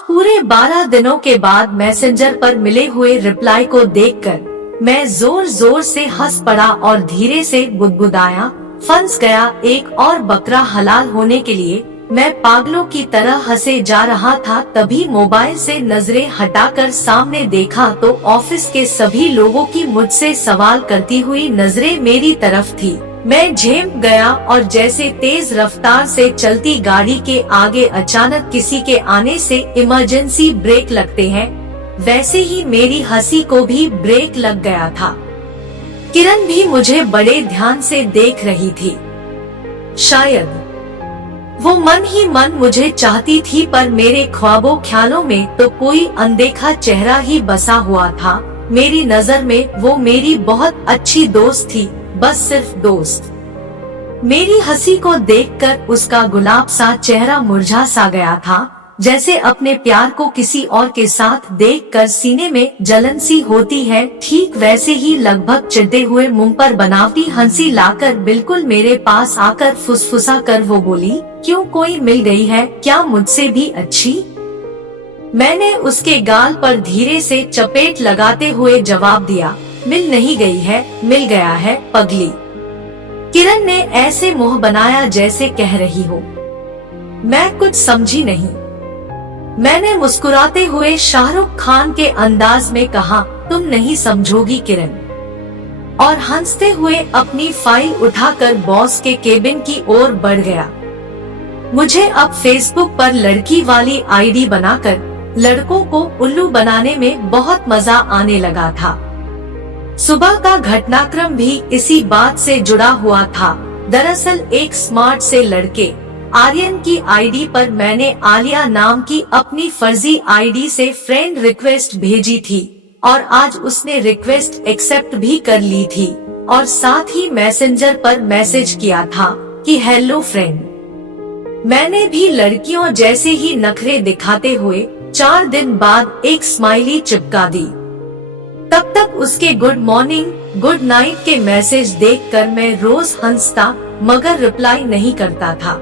पूरे 12 दिनों के बाद मैसेंजर पर मिले हुए रिप्लाई को देखकर मैं जोर जोर से हंस पड़ा और धीरे से बुदबुदाया, फंस गया। एक और बकरा हलाल होने के लिए मैं पागलों की तरह हंसे जा रहा था, तभी मोबाइल से नजरें हटाकर सामने देखा तो ऑफिस के सभी लोगों की मुझसे सवाल करती हुई नजरें मेरी तरफ थी। मैं झेप गया और जैसे तेज रफ्तार से चलती गाड़ी के आगे अचानक किसी के आने से इमरजेंसी ब्रेक लगते हैं, वैसे ही मेरी हंसी को भी ब्रेक लग गया था। किरण भी मुझे बड़े ध्यान से देख रही थी। शायद वो मन ही मन मुझे चाहती थी, पर मेरे ख्वाबों ख्यालों में तो कोई अनदेखा चेहरा ही बसा हुआ था। मेरी नजर में वो मेरी बहुत अच्छी दोस्त थी, बस सिर्फ दोस्त। मेरी हंसी को देखकर उसका गुलाब सा चेहरा मुरझा सा गया था, जैसे अपने प्यार को किसी और के साथ देखकर सीने में जलन सी होती है। ठीक वैसे ही लगभग चिढ़ते हुए मुंह पर बनावटी हंसी लाकर बिल्कुल मेरे पास आकर फुसफुसा कर वो बोली, क्यों, कोई मिल गई है क्या मुझसे भी अच्छी? मैंने उसके गाल पर धीरे से चपेट लगाते हुए जवाब दिया, मिल नहीं गई है, मिल गया है पगली। किरण ने ऐसे मुंह बनाया जैसे कह रही हो। मैं कुछ समझी नहीं। मैंने मुस्कुराते हुए शाहरुख खान के अंदाज में कहा, तुम नहीं समझोगी किरण, और हंसते हुए अपनी फाइल उठाकर बॉस के केबिन की ओर बढ़ गया। मुझे अब फेसबुक पर लड़की वाली आईडी बनाकर लड़कों को उल्लू बनाने में बहुत मजा आने लगा था। सुबह का घटनाक्रम भी इसी बात से जुड़ा हुआ था। दरअसल एक स्मार्ट से लड़के आर्यन की आईडी पर मैंने आलिया नाम की अपनी फर्जी आईडी से फ्रेंड रिक्वेस्ट भेजी थी और आज उसने रिक्वेस्ट एक्सेप्ट भी कर ली थी और साथ ही मैसेंजर पर मैसेज किया था कि हेलो फ्रेंड। मैंने भी लड़कियों जैसे ही नखरे दिखाते हुए 4 दिन बाद एक स्माइली चिपका दी। तब तक उसके गुड मॉर्निंग गुड नाइट के मैसेज देखकर मैं रोज हंसता मगर रिप्लाई नहीं करता था।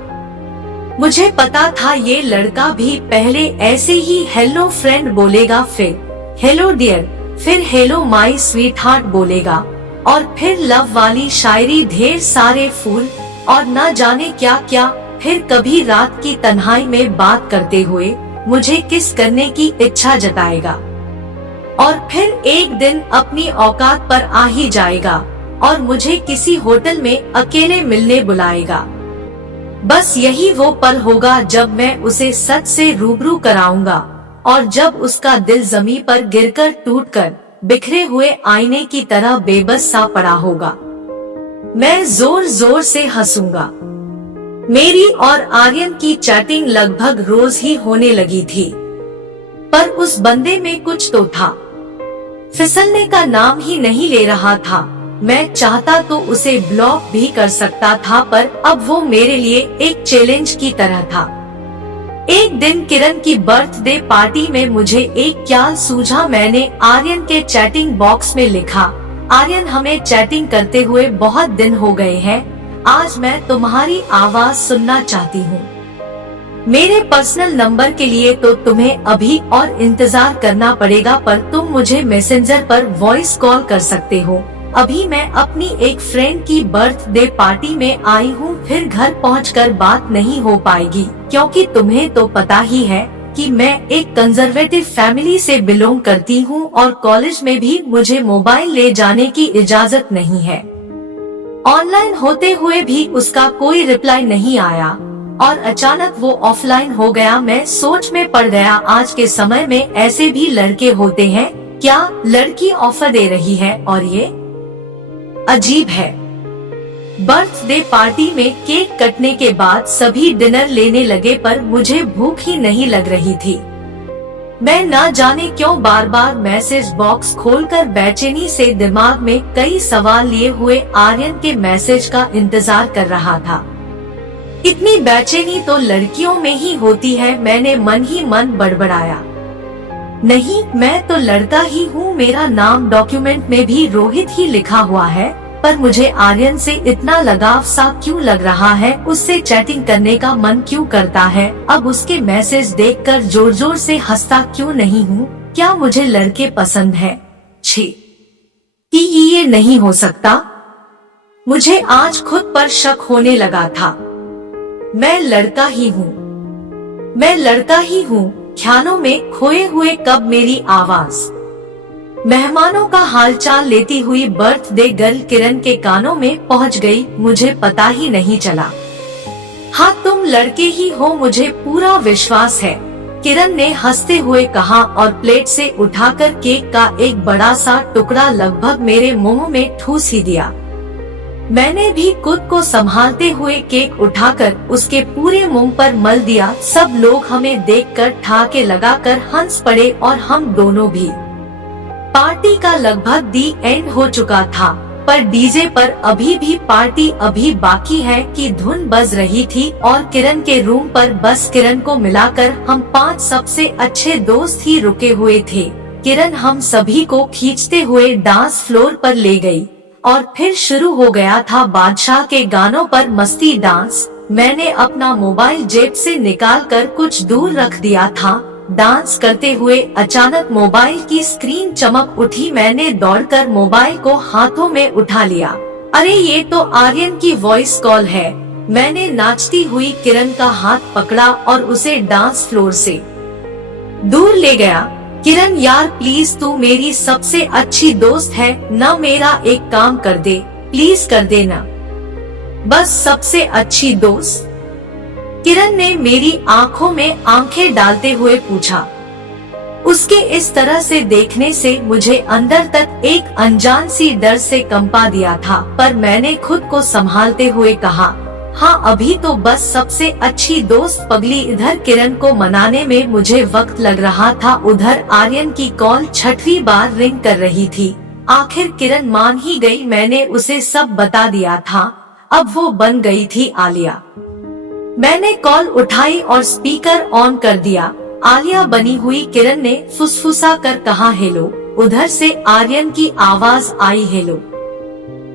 मुझे पता था ये लड़का भी पहले ऐसे ही हेलो फ्रेंड बोलेगा, फिर हेलो डियर, फिर हेलो माय स्वीट हार्ट बोलेगा और फिर लव वाली शायरी, ढेर सारे फूल और न जाने क्या क्या। फिर कभी रात की तन्हाई में बात करते हुए मुझे किस करने की इच्छा जताएगा और फिर एक दिन अपनी औकात पर आ ही जाएगा और मुझे किसी होटल में अकेले मिलने बुलाएगा। बस यही वो पल होगा जब मैं उसे सच से रूबरू कराऊंगा और जब उसका दिल जमीन पर गिरकर टूटकर बिखरे हुए आईने की तरह बेबस सा पड़ा होगा। मैं जोर जोर से हंसूंगा। मेरी और आर्यन की चैटिंग लगभग रोज ही होने लगी थी, पर उस बंदे में कुछ तो था। फिसलने का नाम ही नहीं ले रहा था। मैं चाहता तो उसे ब्लॉक भी कर सकता था, पर अब वो मेरे लिए एक चैलेंज की तरह था। एक दिन किरण की बर्थडे पार्टी में मुझे एक ख्याल सूझा। मैंने आर्यन के चैटिंग बॉक्स में लिखा, आर्यन, हमें चैटिंग करते हुए बहुत दिन हो गए हैं, आज मैं तुम्हारी आवाज सुनना चाहती हूँ। मेरे पर्सनल नंबर के लिए तो तुम्हें अभी और इंतजार करना पड़ेगा, पर तुम मुझे मैसेंजर पर वॉइस कॉल कर सकते हो। अभी मैं अपनी एक फ्रेंड की बर्थडे पार्टी में आई हूँ, फिर घर पहुँचकर बात नहीं हो पाएगी, क्योंकि तुम्हें तो पता ही है कि मैं एक कंजर्वेटिव फैमिली से बिलोंग करती हूँ और कॉलेज में भी मुझे मोबाइल ले जाने की इजाजत नहीं है। ऑनलाइन होते हुए भी उसका कोई रिप्लाई नहीं आया और अचानक वो ऑफलाइन हो गया। मैं सोच में पड़ गया, आज के समय में ऐसे भी लड़के होते हैं क्या? लड़की ऑफर दे रही है और ये अजीब है। बर्थडे पार्टी में केक कटने के बाद सभी डिनर लेने लगे, पर मुझे भूख ही नहीं लग रही थी। मैं न जाने क्यों बार बार मैसेज बॉक्स खोलकर बेचैनी से दिमाग में कई सवाल लिए हुए आर्यन के मैसेज का इंतजार कर रहा था। इतनी बेचैनी तो लड़कियों में ही होती है। मैंने मन ही मन बड़बड़ाया, नहीं, मैं तो लड़का ही हूँ, मेरा नाम डॉक्यूमेंट में भी रोहित ही लिखा हुआ है, पर मुझे आर्यन से इतना लगाव सा क्यों लग रहा है, उससे चैटिंग करने का मन क्यों करता है, अब उसके मैसेज देखकर जोर जोर से हंसता क्यों नहीं हूँ, क्या मुझे लड़के पसंद है? छी, कि ये नहीं हो सकता। मुझे आज खुद पर शक होने लगा था। मैं लड़का ही हूँ, मैं लड़का ही हूँ। ख्यालों में खोए हुए कब मेरी आवाज मेहमानों का हालचाल लेती हुई बर्थडे गर्ल किरण के कानों में पहुँच गई, मुझे पता ही नहीं चला। हाँ, तुम लड़के ही हो, मुझे पूरा विश्वास है, किरण ने हंसते हुए कहा और प्लेट से उठाकर केक का एक बड़ा सा टुकड़ा लगभग मेरे मुंह में ठूस ही दिया। मैंने भी खुद को संभालते हुए केक उठाकर उसके पूरे मुंह पर मल दिया। सब लोग हमें देखकर ठहाके लगाकर हंस पड़े और हम दोनों भी। पार्टी का लगभग दी एंड हो चुका था, पर डीजे पर अभी भी पार्टी अभी बाकी है की धुन बज रही थी और किरण के रूम पर बस किरण को मिलाकर हम 5 सबसे अच्छे दोस्त ही रुके हुए थे। किरण हम सभी को खींचते हुए डांस फ्लोर पर ले गई और फिर शुरू हो गया था बादशाह के गानों पर मस्ती डांस। मैंने अपना मोबाइल जेब से निकालकर कुछ दूर रख दिया था। डांस करते हुए अचानक मोबाइल की स्क्रीन चमक उठी। मैंने दौड़कर मोबाइल को हाथों में उठा लिया। अरे ये तो आर्यन की वॉइस कॉल है। मैंने नाचती हुई किरण का हाथ पकड़ा और उसे डांस फ्लोर से दूर ले गया। किरण यार प्लीज, तू मेरी सबसे अच्छी दोस्त है ना, मेरा एक काम कर दे, प्लीज कर देना। बस सबसे अच्छी दोस्त? किरण ने मेरी आंखों में आंखें डालते हुए पूछा। उसके इस तरह से देखने से मुझे अंदर तक एक अनजान सी डर से कंपा दिया था, पर मैंने खुद को संभालते हुए कहा, हाँ अभी तो बस सबसे अच्छी दोस्त पगली। इधर किरण को मनाने में मुझे वक्त लग रहा था, उधर आर्यन की कॉल 6वीं बार रिंग कर रही थी। आखिर किरण मान ही गई। मैंने उसे सब बता दिया था, अब वो बन गई थी आलिया। मैंने कॉल उठाई और स्पीकर ऑन कर दिया। आलिया बनी हुई किरण ने फुसफुसा कर कहा हेलो। उधर से आर्यन की आवाज आई हेलो।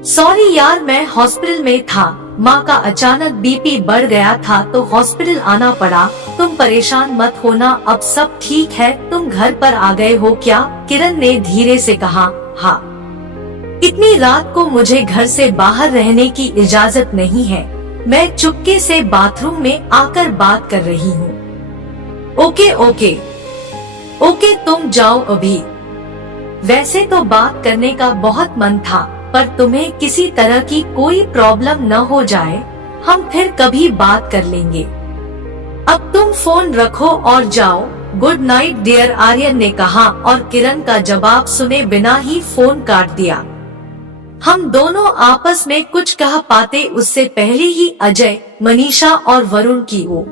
सॉरी यार, मैं हॉस्पिटल में था, माँ का अचानक बीपी बढ़ गया था तो हॉस्पिटल आना पड़ा। तुम परेशान मत होना, अब सब ठीक है। तुम घर पर आ गए हो क्या? किरण ने धीरे से कहा। हाँ, इतनी रात को मुझे घर से बाहर रहने की इजाजत नहीं है, मैं चुपके से बाथरूम में आकर बात कर रही हूँ। ओके ओके ओके, तुम जाओ अभी। वैसे तो बात करने का बहुत मन था, पर तुम्हें किसी तरह की कोई प्रॉब्लम न हो जाए, हम फिर कभी बात कर लेंगे। अब तुम फोन रखो और जाओ। गुड नाइट डियर, आर्यन ने कहा और किरण का जवाब सुने बिना ही फोन काट दिया। हम दोनों आपस में कुछ कह पाते उससे पहले ही अजय, मनीषा और वरुण की हो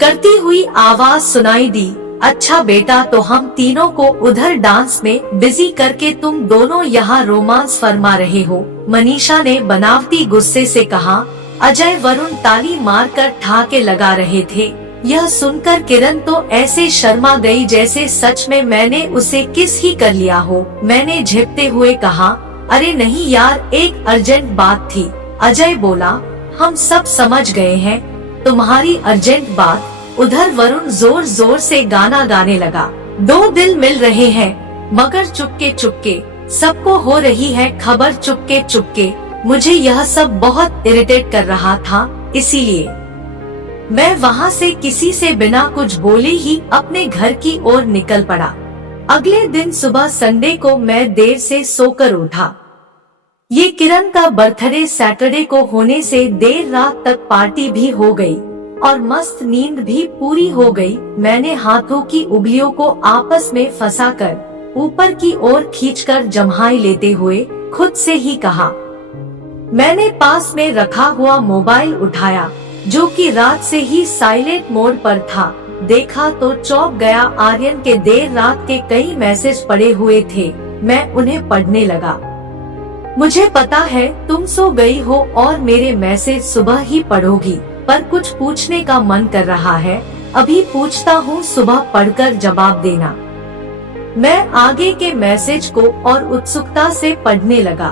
करती हुई आवाज सुनाई दी। अच्छा बेटा, तो हम तीनों को उधर डांस में बिजी करके तुम दोनों यहाँ रोमांस फरमा रहे हो, मनीषा ने बनावटी गुस्से से कहा। अजय वरुण ताली मारकर ठहाके लगा रहे थे। यह सुनकर किरण तो ऐसे शर्मा गई जैसे सच में मैंने उसे किस ही कर लिया हो। मैंने झेपते हुए कहा, अरे नहीं यार, एक अर्जेंट बात थी। अजय बोला, हम सब समझ गए हैं तुम्हारी अर्जेंट बात। उधर वरुण जोर जोर से गाना गाने लगा। दो दिल मिल रहे हैं मगर चुपके चुपके, सबको हो रही है खबर चुपके चुपके। मुझे यह सब बहुत इरिटेट कर रहा था, इसीलिए मैं वहाँ से किसी से बिना कुछ बोले ही अपने घर की ओर निकल पड़ा। अगले दिन सुबह संडे को मैं देर से सोकर उठा। ये किरण का बर्थडे सैटरडे को होने से देर रात तक पार्टी भी हो गई और मस्त नींद भी पूरी हो गई। मैंने हाथों की उंगलियों को आपस में फंसाकर ऊपर की ओर खींचकर जम्हाई लेते हुए खुद से ही कहा। मैंने पास में रखा हुआ मोबाइल उठाया जो कि रात से ही साइलेंट मोड पर था। देखा तो चौंक गया। आर्यन के देर रात के कई मैसेज पड़े हुए थे। मैं उन्हें पढ़ने लगा। मुझे पता है तुम सो गई हो और मेरे मैसेज सुबह ही पढ़ोगी, पर कुछ पूछने का मन कर रहा है। अभी पूछता हूँ, सुबह पढ़कर जवाब देना। मैं आगे के मैसेज को और उत्सुकता से पढ़ने लगा।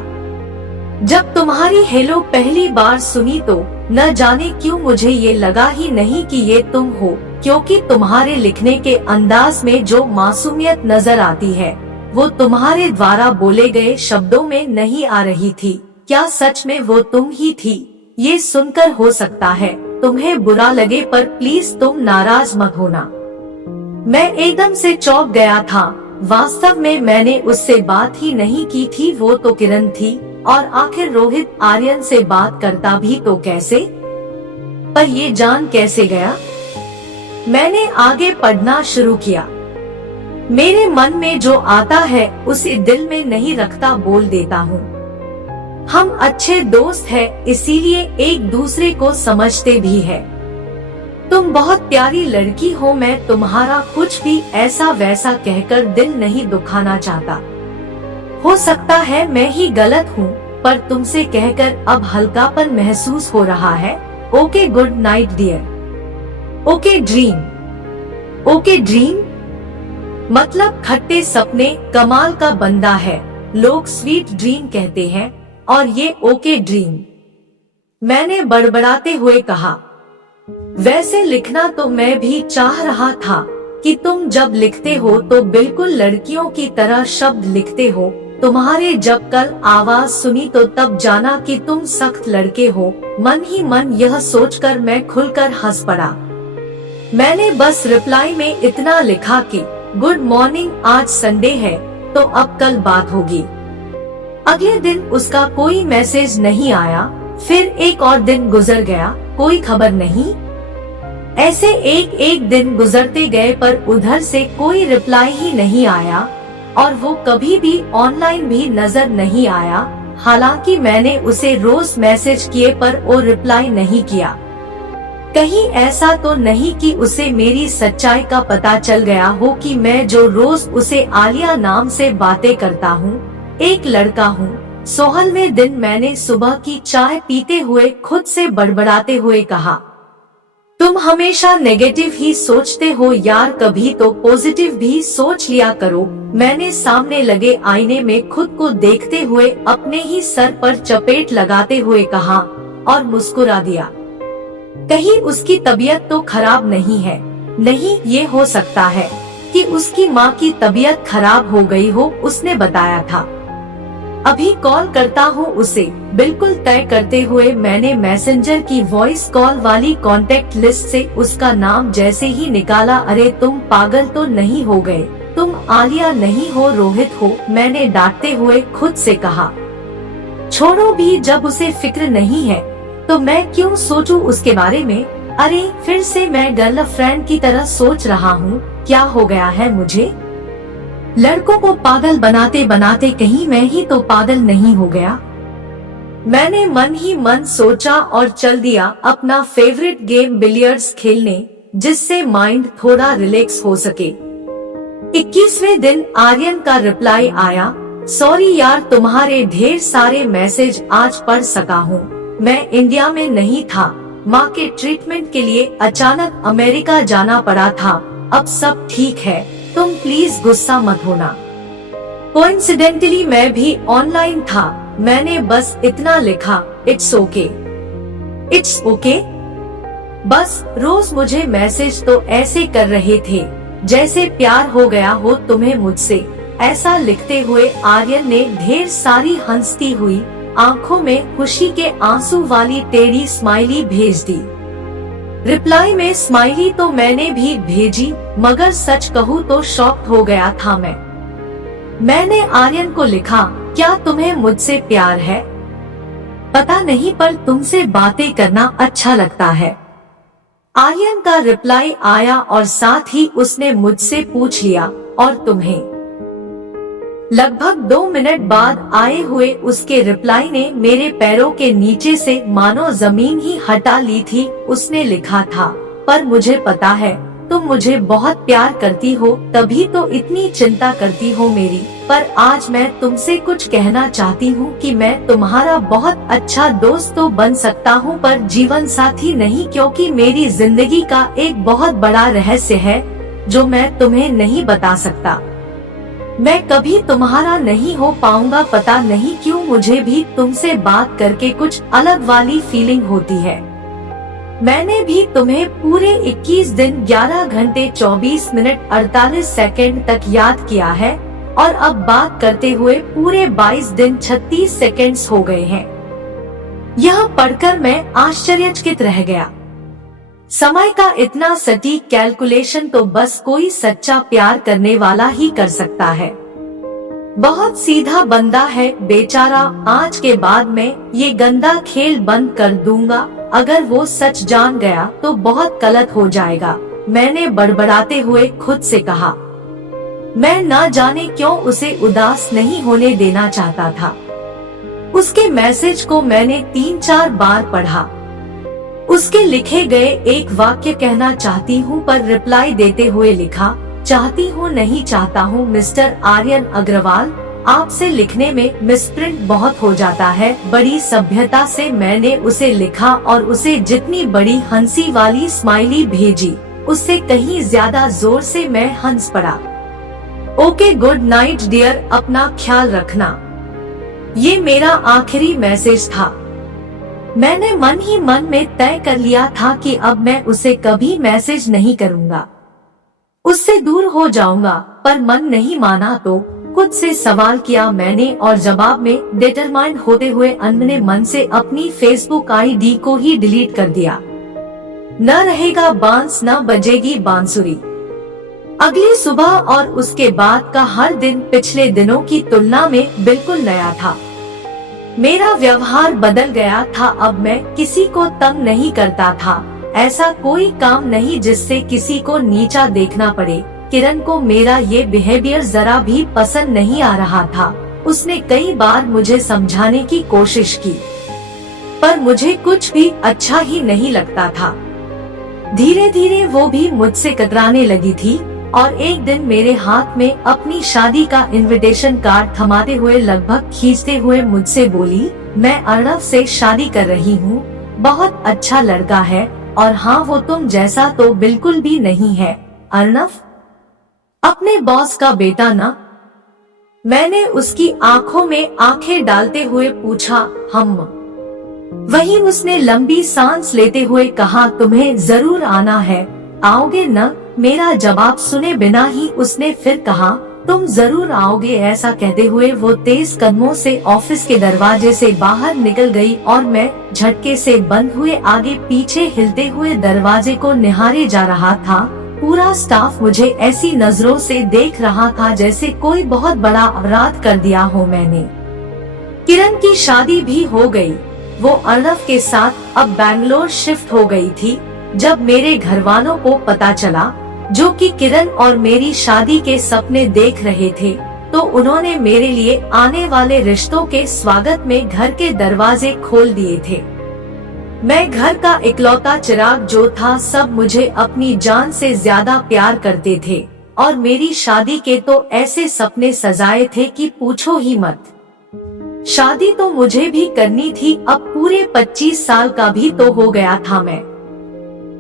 जब तुम्हारी हेलो पहली बार सुनी तो न जाने क्यों मुझे ये लगा ही नहीं कि ये तुम हो, क्योंकि तुम्हारे लिखने के अंदाज में जो मासूमियत नजर आती है वो तुम्हारे द्वारा बोले गए शब्दों में नहीं आ रही थी। क्या सच में वो तुम ही थी? ये सुनकर हो सकता है तुम्हें बुरा लगे, पर प्लीज तुम नाराज मत होना। मैं एकदम से चौंक गया था। वास्तव में मैंने उससे बात ही नहीं की थी, वो तो किरण थी, और आखिर रोहित आर्यन से बात करता भी तो कैसे? पर ये जान कैसे गया? मैंने आगे पढ़ना शुरू किया। मेरे मन में जो आता है उसे दिल में नहीं रखता, बोल देता हूँ। हम अच्छे दोस्त हैं, इसीलिए एक दूसरे को समझते भी है। तुम बहुत प्यारी लड़की हो, मैं तुम्हारा कुछ भी ऐसा वैसा कहकर दिल नहीं दुखाना चाहता। हो सकता है मैं ही गलत हूँ, पर तुमसे कहकर अब हल्कापन महसूस हो रहा है। Okay, good night dear. Okay dream. Okay dream मतलब खट्टे सपने, कमाल का बंदा है। लोग स्वीट ड्रीम कहते हैं और ये ओके ड्रीम। मैंने बड़बड़ाते हुए कहा, वैसे लिखना तो मैं भी चाह रहा था कि तुम जब लिखते हो तो बिल्कुल लड़कियों की तरह शब्द लिखते हो। तुम्हारे जब कल आवाज सुनी तो तब जाना कि तुम सख्त लड़के हो। मन ही मन यह सोचकर मैं खुलकर हंस पड़ा। मैंने बस रिप्लाई में इतना लिखा कि गुड मॉर्निंग, आज संडे है तो अब कल बात होगी। अगले दिन उसका कोई मैसेज नहीं आया। फिर एक और दिन गुजर गया, कोई खबर नहीं। ऐसे एक दिन गुजरते गए, पर उधर से कोई रिप्लाई ही नहीं आया और वो कभी भी ऑनलाइन भी नजर नहीं आया। हालांकि मैंने उसे रोज मैसेज किए पर वो रिप्लाई नहीं किया। कहीं ऐसा तो नहीं कि उसे मेरी सच्चाई का पता चल गया हो कि मैं जो रोज उसे आलिया नाम से बातें करता हूँ, एक लड़का हूँ। सोलहवें दिन मैंने सुबह की चाय पीते हुए खुद से बड़बड़ाते हुए कहा, तुम हमेशा नेगेटिव ही सोचते हो यार, कभी तो पॉजिटिव भी सोच लिया करो। मैंने सामने लगे आईने में खुद को देखते हुए अपने ही सर पर चपेट लगाते हुए कहा और मुस्कुरा दिया। कहीं उसकी तबीयत तो खराब नहीं है? नहीं, ये हो सकता है कि उसकी माँ की तबीयत खराब हो गई हो, उसने बताया था। अभी कॉल करता हूँ उसे, बिल्कुल तय करते हुए मैंने मैसेंजर की वॉइस कॉल वाली कॉन्टेक्ट लिस्ट से उसका नाम जैसे ही निकाला। अरे तुम पागल तो नहीं हो गए? तुम आलिया नहीं हो, रोहित हो, मैंने डांटते हुए खुद से कहा। छोड़ो भी, जब उसे फिक्र नहीं है तो मैं क्यों सोचूं उसके बारे में? अरे फिर से मैं गर्लफ्रेंड की तरह सोच रहा हूँ। क्या हो गया है मुझे? लड़कों को पागल बनाते बनाते कहीं मैं ही तो पागल नहीं हो गया? मैंने मन ही मन सोचा और चल दिया अपना फेवरेट गेम बिलियर्ड्स खेलने, जिससे माइंड थोड़ा रिलैक्स हो सके। 21वें दिन आर्यन का रिप्लाई आया, सॉरी यार, तुम्हारे ढेर सारे मैसेज आज पढ़ सका हूँ। मैं इंडिया में नहीं था, माँ के ट्रीटमेंट के लिए अचानक अमेरिका जाना पड़ा था। अब सब ठीक है, तुम प्लीज गुस्सा मत होना। कोइंसिडेंटली मैं भी ऑनलाइन था। मैंने बस इतना लिखा, इट्स ओके। It's okay? बस रोज मुझे मैसेज तो ऐसे कर रहे थे जैसे प्यार हो गया हो तुम्हें मुझसे। ऐसा लिखते हुए आर्यन ने ढेर सारी हंसती हुई आंखों में खुशी के आंसू वाली टेढ़ी स्माइली भेज दी। रिप्लाई में स्माइली तो मैंने भी भेजी, मगर सच कहूँ तो शॉक्ड हो गया था मैं। मैंने आर्यन को लिखा, क्या तुम्हें मुझसे प्यार है? पता नहीं, पर तुमसे बातें करना अच्छा लगता है। आर्यन का रिप्लाई आया और साथ ही उसने मुझसे पूछ लिया, और तुम्हें? लगभग 2 मिनट बाद आए हुए उसके रिप्लाई ने मेरे पैरों के नीचे से मानो जमीन ही हटा ली थी। उसने लिखा था, पर मुझे पता है तुम मुझे बहुत प्यार करती हो, तभी तो इतनी चिंता करती हो मेरी। पर आज मैं तुमसे कुछ कहना चाहती हूँ कि मैं तुम्हारा बहुत अच्छा दोस्त तो बन सकता हूँ, पर जीवन साथी नहीं, क्योंकि मेरी जिंदगी का एक बहुत बड़ा रहस्य है जो मैं तुम्हें नहीं बता सकता। मैं कभी तुम्हारा नहीं हो पाऊंगा, पता नहीं क्यों मुझे भी तुमसे बात करके कुछ अलग वाली फीलिंग होती है। मैंने भी तुम्हें पूरे 21 दिन 11 घंटे 24 मिनट 48 सेकंड तक याद किया है और अब बात करते हुए पूरे 22 दिन 36 सेकंड्स हो गए हैं। यह पढ़कर मैं आश्चर्यचकित रह गया। समय का इतना सटीक कैलकुलेशन तो बस कोई सच्चा प्यार करने वाला ही कर सकता है। बहुत सीधा बंदा है बेचारा। आज के बाद मैं ये गंदा खेल बंद कर दूंगा। अगर वो सच जान गया तो बहुत गलत हो जाएगा, मैंने बड़बड़ाते हुए खुद से कहा। मैं ना जाने क्यों उसे उदास नहीं होने देना चाहता था। उसके मैसेज को मैंने 3-4 बार पढ़ा। उसके लिखे गए एक वाक्य कहना चाहती हूँ पर रिप्लाई देते हुए लिखा, चाहती हूँ नहीं चाहता हूँ। मिस्टर आर्यन अग्रवाल, आपसे लिखने में मिसप्रिंट बहुत हो जाता है। बड़ी सभ्यता से मैंने उसे लिखा और उसे जितनी बड़ी हंसी वाली स्माइली भेजी उससे कहीं ज्यादा जोर से मैं हंस पड़ा। ओके, गुड नाइट डियर, अपना ख्याल रखना। ये मेरा आखिरी मैसेज था। मैंने मन ही मन में तय कर लिया था कि अब मैं उसे कभी मैसेज नहीं करूंगा, उससे दूर हो जाऊंगा, पर मन नहीं माना तो खुद से सवाल किया मैंने और जवाब में डिटरमाइंड होते हुए अनमने मन से अपनी फेसबुक आईडी को ही डिलीट कर दिया। न रहेगा बांस न बजेगी बांसुरी। अगली सुबह और उसके बाद का हर दिन पिछले दिनों की तुलना में बिल्कुल नया था। मेरा व्यवहार बदल गया था। अब मैं किसी को तंग नहीं करता था। ऐसा कोई काम नहीं जिससे किसी को नीचा देखना पड़े। किरण को मेरा ये बिहेवियर जरा भी पसंद नहीं आ रहा था। उसने कई बार मुझे समझाने की कोशिश की, पर मुझे कुछ भी अच्छा ही नहीं लगता था। धीरे धीरे वो भी मुझसे कतराने लगी थी और एक दिन मेरे हाथ में अपनी शादी का इनविटेशन कार्ड थमाते हुए लगभग खींचते हुए मुझसे बोली, मैं अर्णव से शादी कर रही हूँ। बहुत अच्छा लड़का है और हाँ, वो तुम जैसा तो बिल्कुल भी नहीं है। अर्णव अपने बॉस का बेटा ना? मैंने उसकी आंखों में आंखें डालते हुए पूछा। हम। वहीं उसने लंबी सांस लेते हुए कहा, तुम्हें जरूर आना है, आओगे न? मेरा जवाब सुने बिना ही उसने फिर कहा, तुम जरूर आओगे। ऐसा कहते हुए वो तेज कदमों से ऑफिस के दरवाजे से बाहर निकल गई और मैं झटके से बंद हुए आगे पीछे हिलते हुए दरवाजे को निहारे जा रहा था। पूरा स्टाफ मुझे ऐसी नजरों से देख रहा था जैसे कोई बहुत बड़ा अपराध कर दिया हो मैंने। किरण की शादी भी हो गई। वो अर्णव के साथ अब बैंगलोर शिफ्ट हो गई थी। जब मेरे घर वालों को पता चला, जो कि किरण और मेरी शादी के सपने देख रहे थे, तो उन्होंने मेरे लिए आने वाले रिश्तों के स्वागत में घर के दरवाजे खोल दिए थे। मैं घर का इकलौता चिराग जो था। सब मुझे अपनी जान से ज्यादा प्यार करते थे और मेरी शादी के तो ऐसे सपने सजाए थे कि पूछो ही मत। शादी तो मुझे भी करनी थी। अब पूरे 25 साल का भी तो हो गया था मैं।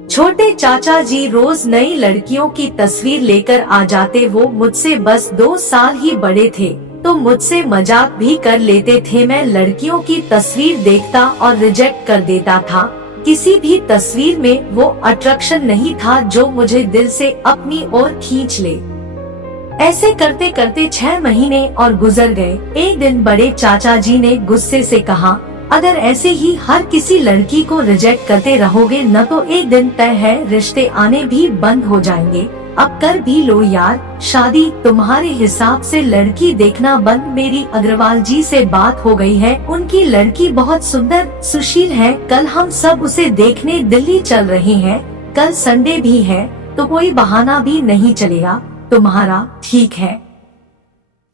छोटे चाचा जी रोज नई लड़कियों की तस्वीर लेकर आ जाते। वो मुझसे बस 2 साल ही बड़े थे, तो मुझसे मजाक भी कर लेते थे। मैं लड़कियों की तस्वीर देखता और रिजेक्ट कर देता था। किसी भी तस्वीर में वो अट्रैक्शन नहीं था जो मुझे दिल से अपनी ओर खींच ले। ऐसे करते करते 6 महीने और गुजर गए। एक दिन बड़े चाचा जी ने गुस्से से कहा, अगर ऐसे ही हर किसी लड़की को रिजेक्ट करते रहोगे न तो एक दिन तय है रिश्ते आने भी बंद हो जाएंगे। अब कर भी लो यार शादी, तुम्हारे हिसाब से लड़की देखना बंद। मेरी अग्रवाल जी से बात हो गई है। उनकी लड़की बहुत सुंदर सुशील है। कल हम सब उसे देखने दिल्ली चल रहे हैं। कल संडे भी है तो कोई बहाना भी नहीं चलेगा। तुम्हारा ठीक है?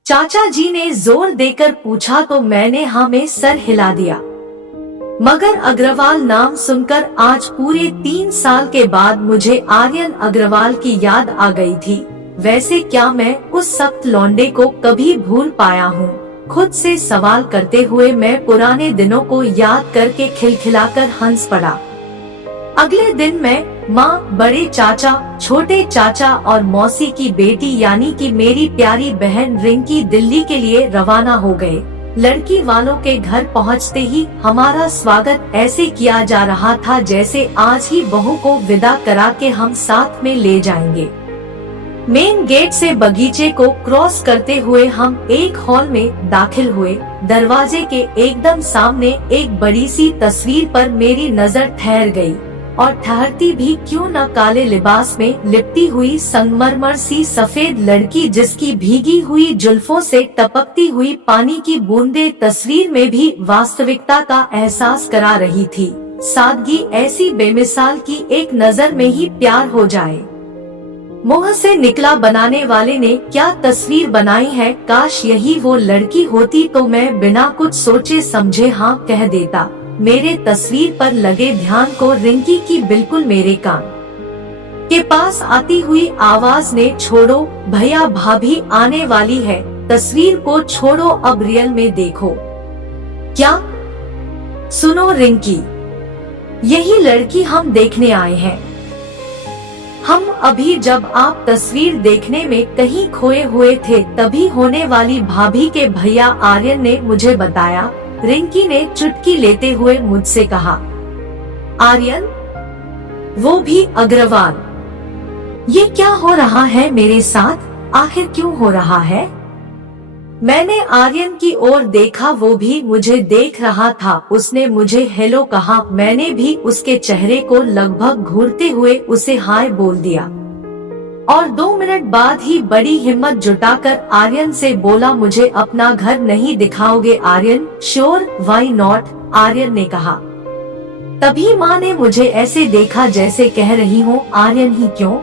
चाचा जी ने जोर देकर पूछा तो मैंने हाँ में सर हिला दिया। मगर अग्रवाल नाम सुनकर आज पूरे 3 साल के बाद मुझे आर्यन अग्रवाल की याद आ गई थी। वैसे क्या मैं उस सख्त लौंडे को कभी भूल पाया हूँ? खुद से सवाल करते हुए मैं पुराने दिनों को याद करके खिलखिलाकर हंस पड़ा। अगले दिन मैं माँ, बड़े चाचा, छोटे चाचा और मौसी की बेटी यानी कि मेरी प्यारी बहन रिंकी दिल्ली के लिए रवाना हो गए। लड़की वालों के घर पहुंचते ही हमारा स्वागत ऐसे किया जा रहा था जैसे आज ही बहू को विदा करा के हम साथ में ले जाएंगे। मेन गेट से बगीचे को क्रॉस करते हुए हम एक हॉल में दाखिल हुए। दरवाजे के एकदम सामने एक बड़ी सी तस्वीर पर मेरी नजर ठहर गई और ठहरती भी क्यों न, काले लिबास में लिपटी हुई संगमरमर सी सफेद लड़की जिसकी भीगी हुई जुल्फों से टपकती हुई पानी की बूंदें तस्वीर में भी वास्तविकता का एहसास करा रही थी। सादगी ऐसी बेमिसाल की एक नजर में ही प्यार हो जाए। मुंह से निकला बनाने वाले ने क्या तस्वीर बनाई है, काश यही वो लड़की होती तो मैं बिना कुछ सोचे समझे हाँ कह देता। मेरे तस्वीर पर लगे ध्यान को रिंकी की बिल्कुल मेरे कान के पास आती हुई आवाज ने, छोड़ो भैया भाभी आने वाली है, तस्वीर को छोड़ो अब रियल में देखो। क्या? सुनो रिंकी, यही लड़की हम देखने आए हैं। हम अभी जब आप तस्वीर देखने में कहीं खोए हुए थे तभी होने वाली भाभी के भैया आर्यन ने मुझे बताया। रिंकी ने चुटकी लेते हुए मुझसे कहा। आर्यन? वो भी अग्रवाल? ये क्या हो रहा है मेरे साथ, आखिर क्यों हो रहा है? मैंने आर्यन की ओर देखा, वो भी मुझे देख रहा था। उसने मुझे हेलो कहा, मैंने भी उसके चेहरे को लगभग घूरते हुए उसे हाय बोल दिया और 2 मिनट बाद ही बड़ी हिम्मत जुटाकर आर्यन से बोला, मुझे अपना घर नहीं दिखाओगे Aryan? Sure, why not, Aryan ने कहा। तभी माँ ने मुझे ऐसे देखा जैसे कह रही हो आर्यन ही क्यों,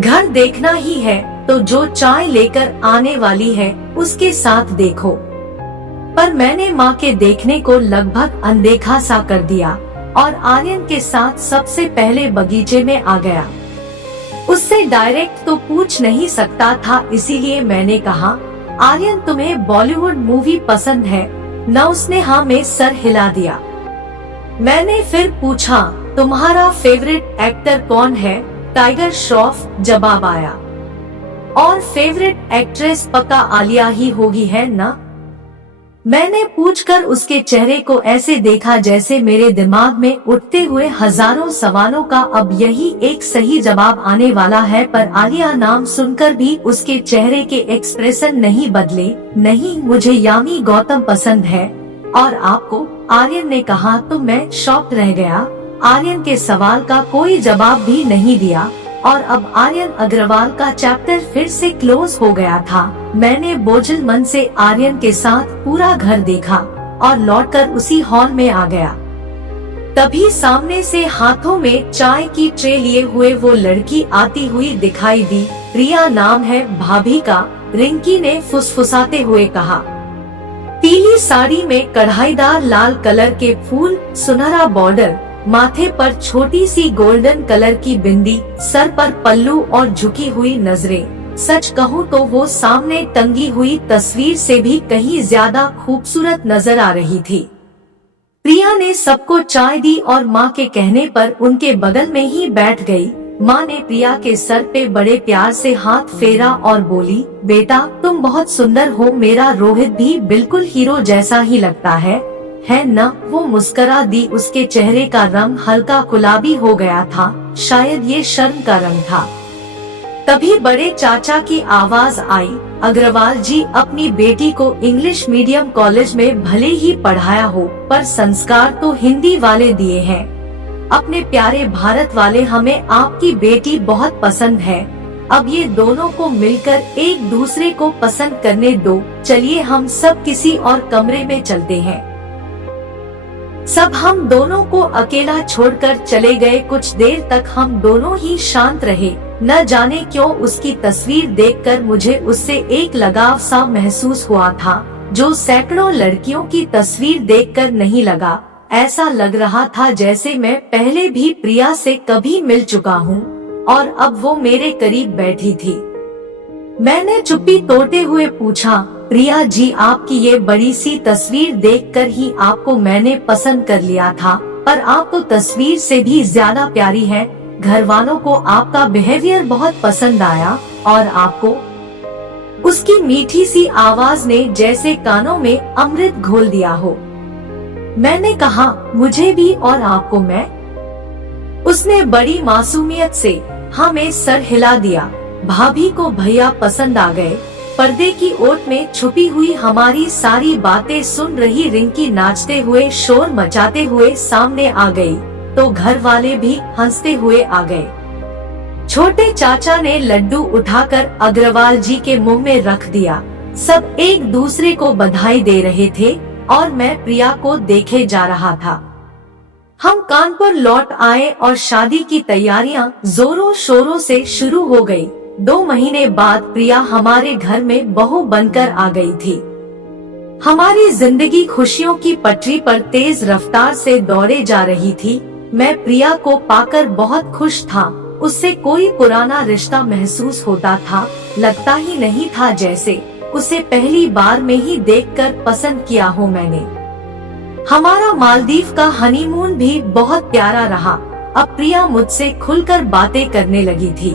घर देखना ही है तो जो चाय लेकर आने वाली है उसके साथ देखो। पर मैंने माँ के देखने को लगभग अनदेखा सा कर दिया और आर्यन के साथ सबसे पहले बगीचे में आ गया। उससे डायरेक्ट तो पूछ नहीं सकता था, इसीलिए मैंने कहा, आर्यन तुम्हें बॉलीवुड मूवी पसंद है न? उसने हाँ में सर हिला दिया। मैंने फिर पूछा, तुम्हारा फेवरेट एक्टर कौन है? टाइगर श्रॉफ जवाब आया। और फेवरेट एक्ट्रेस पक्का आलिया ही होगी है ना? मैंने पूछकर उसके चेहरे को ऐसे देखा जैसे मेरे दिमाग में उठते हुए हजारों सवालों का अब यही एक सही जवाब आने वाला है। पर आलिया नाम सुनकर भी उसके चेहरे के एक्सप्रेशन नहीं बदले। नहीं, मुझे यामी गौतम पसंद है। और आपको? आर्यन ने कहा तो मैं शॉक्ड रह गया। आर्यन के सवाल का कोई जवाब भी नहीं दिया और अब आर्यन अग्रवाल का चैप्टर फिर से क्लोज हो गया था। मैंने बोझल मन से आर्यन के साथ पूरा घर देखा और लौटकर उसी हॉल में आ गया। तभी सामने से हाथों में चाय की ट्रे लिए हुए वो लड़की आती हुई दिखाई दी। प्रिया नाम है भाभी का, रिंकी ने फुसफुसाते हुए कहा। पीली साड़ी में कढ़ाईदार लाल कलर के फूल, सुनहरा बॉर्डर, माथे पर छोटी सी गोल्डन कलर की बिंदी, सर पर पल्लू और झुकी हुई नजरें। सच कहूँ तो वो सामने टंगी हुई तस्वीर से भी कहीं ज्यादा खूबसूरत नजर आ रही थी। प्रिया ने सबको चाय दी और माँ के कहने पर उनके बगल में ही बैठ गई। माँ ने प्रिया के सर पे बड़े प्यार से हाथ फेरा और बोली, बेटा तुम बहुत सुंदर हो, मेरा रोहित भी बिल्कुल हीरो जैसा ही लगता है न? वो मुस्करा दी। उसके चेहरे का रंग हल्का गुलाबी हो गया था, शायद ये शर्म का रंग था। तभी बड़े चाचा की आवाज आई, अग्रवाल जी, अपनी बेटी को इंग्लिश मीडियम कॉलेज में भले ही पढ़ाया हो पर संस्कार तो हिंदी वाले दिए हैं। अपने प्यारे भारत वाले, हमें आपकी बेटी बहुत पसंद है। अब ये दोनों को मिलकर एक दूसरे को पसंद करने दो। चलिए हम सब किसी और कमरे में चलते हैं। सब हम दोनों को अकेला छोड़कर चले गए। कुछ देर तक हम दोनों ही शांत रहे। न जाने क्यों उसकी तस्वीर देखकर मुझे उससे एक लगाव सा महसूस हुआ था, जो सैकड़ों लड़कियों की तस्वीर देखकर नहीं लगा। ऐसा लग रहा था जैसे मैं पहले भी प्रिया से कभी मिल चुका हूँ और अब वो मेरे करीब बैठी थी। मैंने चुप्पी तोड़ते हुए पूछा, प्रिया जी, आपकी ये बड़ी सी तस्वीर देखकर ही आपको मैंने पसंद कर लिया था, पर आप तो तस्वीर से भी ज्यादा प्यारी है। घर वालों को आपका बिहेवियर बहुत पसंद आया और आपको उसकी मीठी सी आवाज ने जैसे कानों में अमृत घोल दिया हो। मैंने कहा, मुझे भी और आपको मैं? उसने बड़ी मासूमियत से हमें सर हिला दिया। भाभी को भैया पसंद आ गए। पर्दे की ओट में छुपी हुई हमारी सारी बातें सुन रही रिंकी नाचते हुए शोर मचाते हुए सामने आ गई, तो घर वाले भी हंसते हुए आ गए। छोटे चाचा ने लड्डू उठाकर अग्रवाल जी के मुंह में रख दिया। सब एक दूसरे को बधाई दे रहे थे और मैं प्रिया को देखे जा रहा था। हम कानपुर लौट आए और शादी की तैयारियां जोरों शोरों से शुरू हो गई। 2 महीने बाद प्रिया हमारे घर में बहू बनकर आ गई थी। हमारी जिंदगी खुशियों की पटरी पर तेज रफ्तार से दौड़े जा रही थी। मैं प्रिया को पाकर बहुत खुश था। उससे कोई पुराना रिश्ता महसूस होता था। लगता ही नहीं था जैसे उसे पहली बार में ही देखकर पसंद किया हो मैंने। हमारा मालदीव का हनीमून भी बहुत प्यारा रहा। अब प्रिया मुझसे खुलकर बातें करने लगी थी।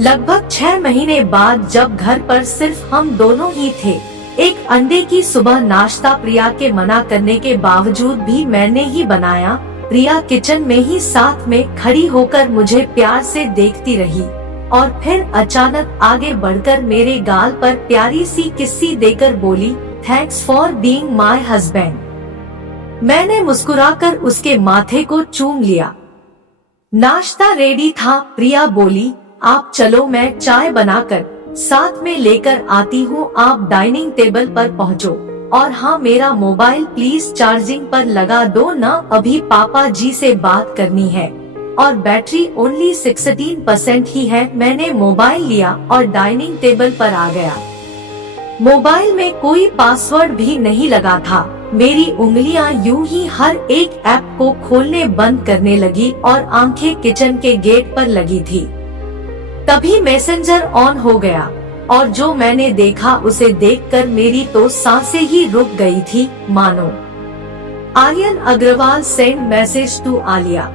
लगभग 6 महीने बाद जब घर पर सिर्फ हम दोनों ही थे, एक अंडे की सुबह नाश्ता प्रिया के मना करने के बावजूद भी मैंने ही बनाया। प्रिया किचन में ही साथ में खड़ी होकर मुझे प्यार से देखती रही और फिर अचानक आगे बढ़कर मेरे गाल पर प्यारी सी किस्सी देकर बोली, thanks for being my husband. मैंने मुस्कुराकर उसके माथे को चूम लिया। नाश्ता रेडी था। प्रिया बोली, आप चलो, मैं चाय बनाकर साथ में लेकर आती हूँ। आप डाइनिंग टेबल पर पहुँचो और हाँ, मेरा मोबाइल प्लीज चार्जिंग पर लगा दो ना, अभी पापा जी से बात करनी है और बैटरी ओनली 16% ही है। मैंने मोबाइल लिया और डाइनिंग टेबल पर आ गया। मोबाइल में कोई पासवर्ड भी नहीं लगा था। मेरी उंगलियां यूं ही हर एक ऐप को खोलने बंद करने लगी और आंखें किचन के गेट पर लगी थी। तभी मैसेंजर ऑन हो गया और जो मैंने देखा उसे देखकर मेरी तो सांसें ही रुक गई थी मानो। Aryan Agarwal send message to Alia.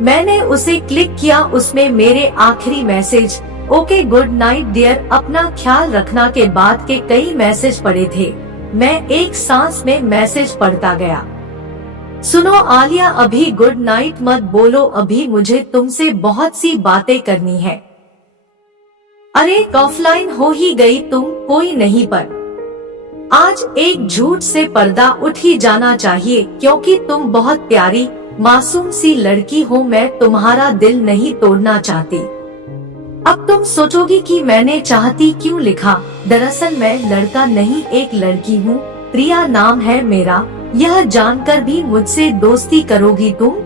मैंने उसे क्लिक किया। उसमें मेरे आखिरी message, okay good night dear, अपना ख्याल रखना के बाद के कई मैसेज पड़े थे। मैं एक सांस में मैसेज पढ़ता गया। सुनो आलिया, अभी गुड नाइट मत बोलो, अभी मुझे तुमसे बहुत सी बातें करनी है। अरे ऑफलाइन हो ही गई तुम, कोई नहीं, पर आज एक झूठ से पर्दा उठ ही जाना चाहिए क्योंकि तुम बहुत प्यारी मासूम सी लड़की हो। मैं तुम्हारा दिल नहीं तोड़ना चाहती। अब तुम सोचोगी कि मैंने चाहती क्यों लिखा। दरअसल मैं लड़का नहीं, एक लड़की हूँ। प्रिया नाम है मेरा। यह जानकर भी मुझसे दोस्ती करोगी तुम?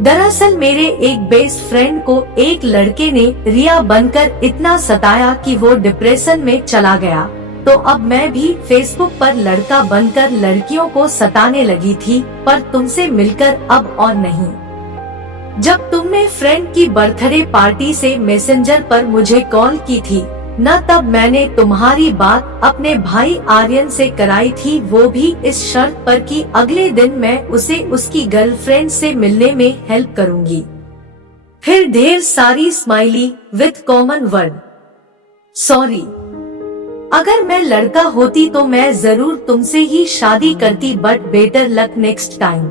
दरअसल मेरे एक बेस्ट फ्रेंड को एक लड़के ने रिया बनकर इतना सताया कि वो डिप्रेशन में चला गया, तो अब मैं भी फेसबुक पर लड़का बनकर लड़कियों को सताने लगी थी, पर तुमसे मिलकर अब और नहीं। जब तुमने फ्रेंड की बर्थडे पार्टी से मैसेंजर पर मुझे कॉल की थी न, तब मैंने तुम्हारी बात अपने भाई आर्यन से कराई थी, वो भी इस शर्त पर कि अगले दिन मैं उसे उसकी गर्लफ्रेंड से मिलने में हेल्प करूंगी। फिर ढेर सारी smiley with common word sorry. अगर मैं लड़का होती तो मैं जरूर तुमसे ही शादी करती, but better luck next time.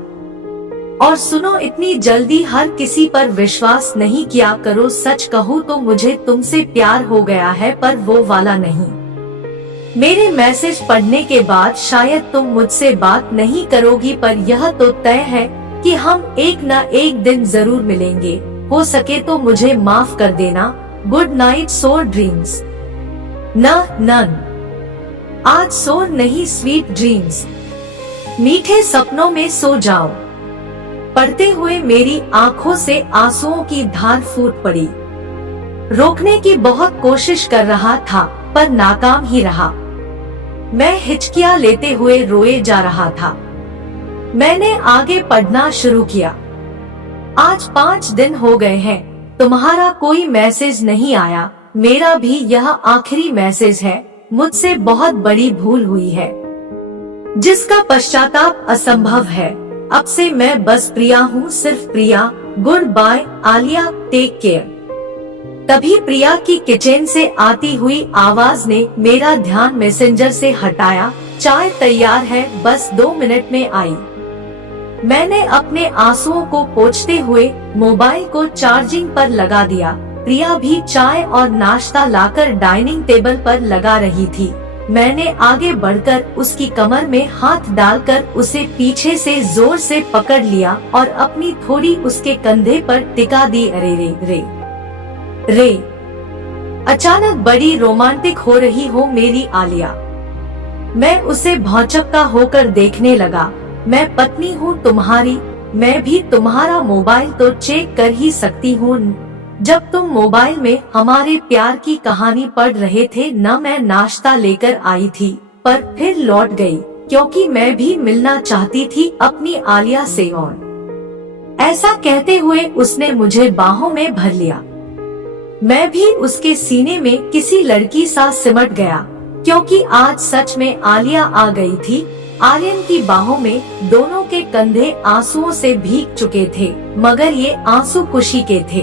और सुनो, इतनी जल्दी हर किसी पर विश्वास नहीं किया करो। सच कहूँ तो मुझे तुमसे प्यार हो गया है, पर वो वाला नहीं। मेरे मैसेज पढ़ने के बाद शायद तुम मुझसे बात नहीं करोगी, पर यह तो तय है कि हम एक न एक दिन जरूर मिलेंगे। हो सके तो मुझे माफ कर देना। गुड नाइट, सोर ड्रीम्स। नन आज सोर नहीं, स्वीट ड्रीम्स। मीठे सपनों में सो जाओ। पढ़ते हुए मेरी आंखों से आंसुओं की धार फूट पड़ी। रोकने की बहुत कोशिश कर रहा था, पर नाकाम ही रहा। मैं हिचकियां लेते हुए रोए जा रहा था। मैंने आगे पढ़ना शुरू किया। आज 5 दिन हो गए हैं, तुम्हारा कोई मैसेज नहीं आया। मेरा भी यह आखिरी मैसेज है। मुझसे बहुत बड़ी भूल हुई है, जिसका पश्चाताप असंभव है। अब से मैं बस प्रिया हूँ, सिर्फ Priya. Goodbye Alia, take care. तभी प्रिया की किचन से आती हुई आवाज ने मेरा ध्यान मैसेंजर से हटाया। चाय तैयार है, बस 2 मिनट में आई। मैंने अपने आंसुओं को पोंछते हुए मोबाइल को चार्जिंग पर लगा दिया। प्रिया भी चाय और नाश्ता लाकर डाइनिंग टेबल पर लगा रही थी। मैंने आगे बढ़कर उसकी कमर में हाथ डालकर उसे पीछे से जोर से पकड़ लिया और अपनी थोड़ी उसके कंधे पर टिका दी। अरे रे रे रे, अचानक बड़ी रोमांटिक हो रही हो मेरी आलिया। मैं उसे भौचक्का होकर देखने लगा। मैं पत्नी हूँ तुम्हारी, मैं भी तुम्हारा मोबाइल तो चेक कर ही सकती हूँ। जब तुम मोबाइल में हमारे प्यार की कहानी पढ़ रहे थे न, मैं नाश्ता लेकर आई थी पर फिर लौट गई क्योंकि मैं भी मिलना चाहती थी अपनी आलिया से। और ऐसा कहते हुए उसने मुझे बाहों में भर लिया। मैं भी उसके सीने में किसी लड़की सा सिमट गया क्योंकि आज सच में आलिया आ गई थी। आर्यन की बाहों में दोनों के कंधे आंसुओं से भीग चुके थे, मगर ये आंसू खुशी के थे।